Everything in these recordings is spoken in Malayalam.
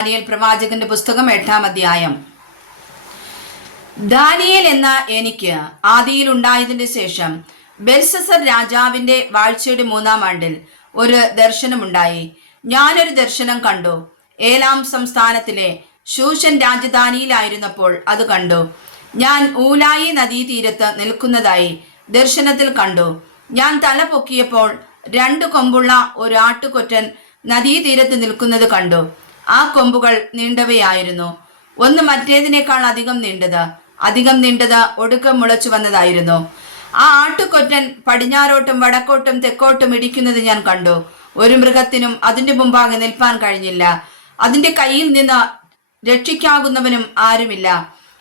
ദാനിയേൽ പ്രവാചകന്റെ പുസ്തകം 8-ാം അധ്യായം. ദാനിയേൽ എന്ന എനിക്ക് ആദിയിൽ ഉണ്ടായതിന്റെ ശേഷം ബെൽശസ്സർ രാജാവിന്റെ വാഴ്ചയുടെ 3-ാം ആണ്ടിൽ ഒരു ദർശനമുണ്ടായി. ഞാനൊരു ദർശനം കണ്ടു. ഏലാം സംസ്ഥാനത്തിലെ ശൂഷൻ രാജധാനിയിലായിരുന്നപ്പോൾ അത് കണ്ടു. ഞാൻ ഊലായി നദീതീരത്ത് നിൽക്കുന്നതായി ദർശനത്തിൽ കണ്ടു. ഞാൻ തല പൊക്കിയപ്പോൾ 2 കൊമ്പുള്ള ഒരു ആട്ടുകൊറ്റൻ നദീതീരത്ത് നിൽക്കുന്നത് കണ്ടു. ആ കൊമ്പുകൾ നീണ്ടവയായിരുന്നു. ഒന്ന് മറ്റേതിനേക്കാൾ അധികം നീണ്ടത് ഒടുക്കം മുളച്ചു വന്നതായിരുന്നു. ആ ആട്ടുകൊറ്റൻ പടിഞ്ഞാറോട്ടും വടക്കോട്ടും തെക്കോട്ടും ഇടിക്കുന്നത് ഞാൻ കണ്ടു. ഒരു മൃഗത്തിനും അതിന്റെ മുമ്പാകെ നിൽപ്പാൻ കഴിഞ്ഞില്ല. അതിന്റെ കയ്യിൽ നിന്ന് രക്ഷിക്കാകുന്നവനും ആരുമില്ല.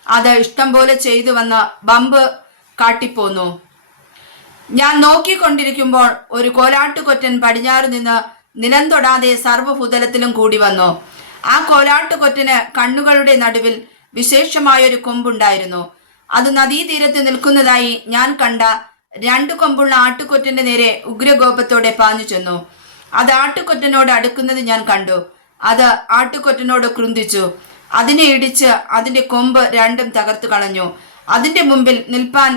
അത് ഇഷ്ടം പോലെ ചെയ്തു വന്ന് ബമ്പ് കാട്ടിപ്പോന്നു. ഞാൻ നോക്കിക്കൊണ്ടിരിക്കുമ്പോൾ ഒരു കോലാട്ടുകൊറ്റൻ പടിഞ്ഞാറ് നിന്ന് നിലം തൊടാതെ സർവ്വഭൂതലത്തിലും കൂടി വന്നു. ആ കോലാട്ടുകൊറ്റന് കണ്ണുകളുടെ നടുവിൽ വിശേഷമായൊരു കൊമ്പുണ്ടായിരുന്നു. അത് നദീതീരത്ത് നിൽക്കുന്നതായി ഞാൻ കണ്ട 2 കൊമ്പുള്ള ആട്ടുകൊറ്റന്റെ നേരെ ഉഗ്രകോപത്തോടെ പാഞ്ഞു ചെന്നു. അത് ആട്ടുകൊറ്റനോട് അടുക്കുന്നത് ഞാൻ കണ്ടു. അത് ആട്ടുകൊറ്റനോട് ക്രുന്തിച്ചു. അതിനെ ഇടിച്ച് അതിന്റെ കൊമ്പ് 2ഉം തകർത്തു കളഞ്ഞു. അതിന്റെ മുമ്പിൽ നിൽപ്പാൻ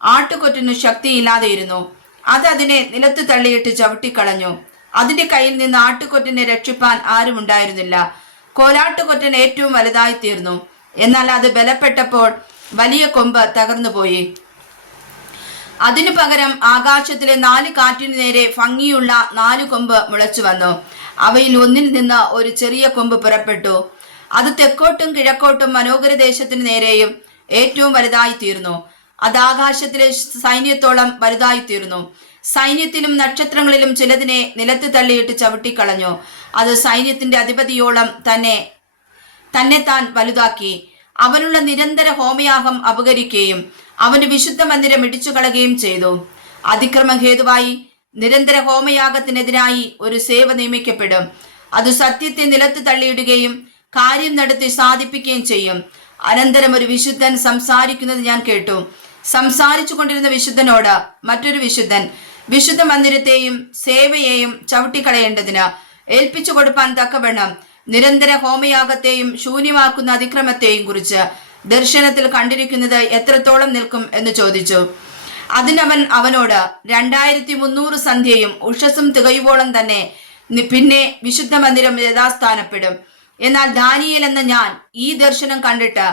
ആട്ടുകൊറ്റന് ശക്തിയില്ലാതെയിരുന്നു. അത് അതിനെ നിലത്ത് തള്ളിയിട്ട് ചവിട്ടിക്കളഞ്ഞു. അതിന്റെ കയ്യിൽ നിന്ന് ആട്ടുകൊറ്റനെ രക്ഷിപ്പാൻ ആരും ഉണ്ടായിരുന്നില്ല. കോലാട്ടുകൊറ്റൻ ഏറ്റവും വലുതായി തീർന്നു. എന്നാൽ അത് ബലപ്പെട്ടപ്പോൾ വലിയ കൊമ്പ് തകർന്നുപോയി. അതിനു പകരം ആകാശത്തിലെ 4 കാറ്റിനു നേരെ ഭംഗിയുള്ള 4 കൊമ്പ് മുളച്ചു വന്നു. അവയിൽ ഒന്നിൽ നിന്ന് ഒരു ചെറിയ കൊമ്പ് പുറപ്പെട്ടു. അത് തെക്കോട്ടും കിഴക്കോട്ടും മനോഹര ദേശത്തിന് നേരെയും ഏറ്റവും വലുതായി തീർന്നു. അത് ആകാശത്തിലെ സൈന്യത്തോളം വലുതായി തീർന്നു. സൈന്യത്തിലും നക്ഷത്രങ്ങളിലും ചിലതിനെ നിലത്ത് തള്ളിയിട്ട് ചവിട്ടിക്കളഞ്ഞു. അത് സൈന്യത്തിന്റെ അധിപതിയോളം തന്നെ വലുതാക്കി. അവനുള്ള നിരന്തര ഹോമയാഗം അപകരിക്കുകയും അവന്റെ വിശുദ്ധ മന്ദിരം ഇടിച്ചു കളയുകയും ചെയ്തു. അതിക്രമം ഹേതുവായി നിരന്തര ഹോമയാഗത്തിനെതിരായി ഒരു സേവ നിയമിക്കപ്പെടും. അത് സത്യത്തെ നിലത്ത് തള്ളിയിടുകയും കാര്യം നടത്തി സാധിപ്പിക്കുകയും ചെയ്യും. അനന്തരം ഒരു വിശുദ്ധൻ സംസാരിക്കുന്നത് ഞാൻ കേട്ടു. സംസാരിച്ചു കൊണ്ടിരുന്ന വിശുദ്ധനോട് മറ്റൊരു വിശുദ്ധൻ വിശുദ്ധ മന്ദിരത്തെയും സേവയെയും ചവിട്ടിക്കളയേണ്ടതിന് ഏൽപ്പിച്ചു കൊടുപ്പാൻ തക്കവണ്ണം നിരന്തര ഹോമയാഗത്തെയും ശൂന്യമാക്കുന്ന അതിക്രമത്തെയും കുറിച്ച് ദർശനത്തിൽ കണ്ടിരിക്കുന്നത് എത്രത്തോളം നിൽക്കും എന്ന് ചോദിച്ചു. അതിനവൻ അവനോട് 2300 സന്ധ്യയും ഉഷസ്സും തികയുവോളം തന്നെ പിന്നെ വിശുദ്ധ മന്ദിരം യഥാസ്ഥാനപ്പെടും. എന്നാൽ ദാനിയേൽ എന്ന ഞാൻ ഈ ദർശനം കണ്ടിട്ട്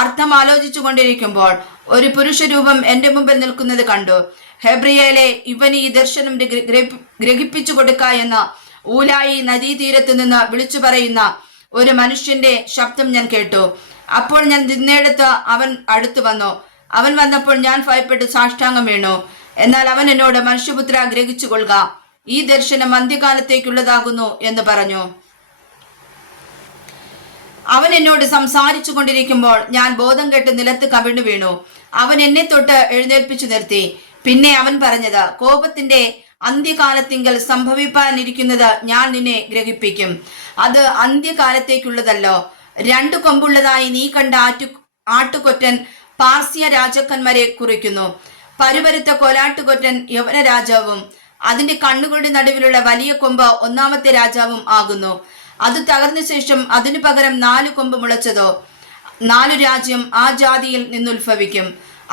അർത്ഥം ആലോചിച്ചു കൊണ്ടിരിക്കുമ്പോൾ ഒരു പുരുഷരൂപം എന്റെ മുമ്പിൽ നിൽക്കുന്നത് കണ്ടു. ഹെബ്രിയയിലെ ഇവന് ഈ ദർശനം ഗ്രഹിപ്പിച്ചു കൊടുക്ക എന്ന് ഊലായി നദീതീരത്ത് നിന്ന് വിളിച്ചു പറയുന്ന ഒരു മനുഷ്യന്റെ ശബ്ദം ഞാൻ കേട്ടു. അപ്പോൾ ഞാൻ നിന്നേടത്ത് അവൻ അടുത്തു വന്നു. അവൻ വന്നപ്പോൾ ഞാൻ ഭയപ്പെട്ട് സാഷ്ടാംഗം വീണു. എന്നാൽ അവൻ എന്നോട്, മനുഷ്യപുത്ര, ഗ്രഹിച്ചു കൊള്ളുക, ഈ ദർശനം അന്ത്യകാലത്തേക്കുള്ളതാകുന്നു എന്ന് പറഞ്ഞു. അവൻ എന്നോട് സംസാരിച്ചു കൊണ്ടിരിക്കുമ്പോൾ ഞാൻ ബോധം കെട്ട് നിലത്ത് കവിണ്ണു വീണു. അവൻ എന്നെ തൊട്ട് എഴുന്നേൽപ്പിച്ചു നിർത്തി. പിന്നെ അവൻ പറഞ്ഞത്, കോപത്തിന്റെ അന്ത്യകാലത്തിങ്കൽ സംഭവിപ്പാനിരിക്കുന്നത് ഞാൻ നിന്നെ ഗ്രഹിപ്പിക്കും. അത് അന്ത്യകാലത്തേക്കുള്ളതല്ലോ. 2 കൊമ്പുള്ളതായി നീ കണ്ട ആട്ടുകൊറ്റൻ പാർസ്യ രാജാക്കന്മാരെ കുറിക്കുന്നു. പരുപരുത്ത കോലാട്ടുകൊറ്റൻ യവന രാജാവും അതിന്റെ കണ്ണുകളുടെ നടുവിലുള്ള വലിയ കൊമ്പ് 1-ാമത്തെ രാജാവും ആകുന്നു. അത് തകർന്ന ശേഷം അതിനു പകരം 4 കൊമ്പ് മുളച്ചതോ 4 രാജ്യം ആ ജാതിയിൽ നിന്നുത്ഭവിക്കും.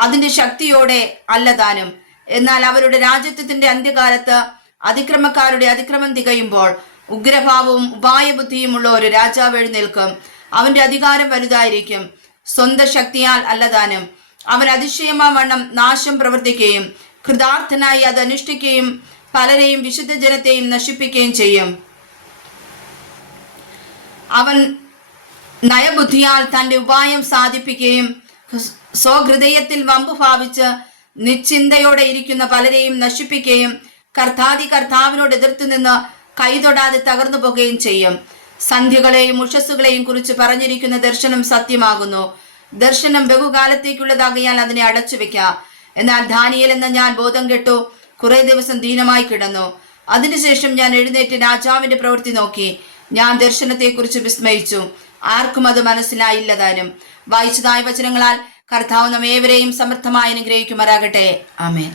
അതിന്റെ ശക്തിയോടെ അല്ലതാനും. എന്നാൽ അവരുടെ രാജ്യത്വത്തിന്റെ അന്ത്യകാലത്ത് അതിക്രമക്കാരുടെ അതിക്രമം തികയുമ്പോൾ ഉഗ്രഭാവവും ഉപായബുദ്ധിയുമുള്ള ഒരു രാജാവ് എഴുന്നേൽക്കും. അവന്റെ അധികാരം വലുതായിരിക്കും. സ്വന്തം ശക്തിയാൽ അല്ലതാനും. അവൻ അതിശയമാവണ്ണം നാശം പ്രവർത്തിക്കുകയും കൃതാർത്ഥനായി അത് അനുഷ്ഠിക്കുകയും പലരെയും വിശുദ്ധ ജനത്തെയും നശിപ്പിക്കുകയും ചെയ്യും. അവൻ നയബുദ്ധിയാൽ തന്റെ ഉപായം സാധിപ്പിക്കുകയും സ്വഹൃദയത്തിൽ വമ്പു ഭാവിച്ച് നിശ്ചിന്തയോടെ ഇരിക്കുന്ന പലരെയും നശിപ്പിക്കുകയും കർത്താവിനോട് എതിർത്ത് നിന്ന് കൈതൊടാതെ തകർന്നു പോകുകയും ചെയ്യും. സന്ധ്യകളെയും ഉഷസ്സുകളെയും കുറിച്ച് പറഞ്ഞിരിക്കുന്ന ദർശനം സത്യമാകുന്നു. ദർശനം ബഹുകാലത്തേക്കുള്ളതാകിയാൽ അതിനെ അടച്ചു വെക്കാം. എന്നാൽ ദാനിയേൽ എന്ന ഞാൻ ബോധം കെട്ടു കുറെ ദിവസം ദീനമായി കിടന്നു. അതിനുശേഷം ഞാൻ എഴുന്നേറ്റ് രാജാവിന്റെ പ്രവൃത്തി നോക്കി. ഞാൻ ദർശനത്തെക്കുറിച്ച് വിസ്മയിച്ചു. ആർക്കും അത് മനസ്സിലായില്ലതാനും. വായിച്ചതായ വചനങ്ങളാൽ കർത്താവ് നമ്മേവരെയും സമർത്ഥമായി അനുഗ്രഹിക്കുമാറാകട്ടെ. ആമേൻ.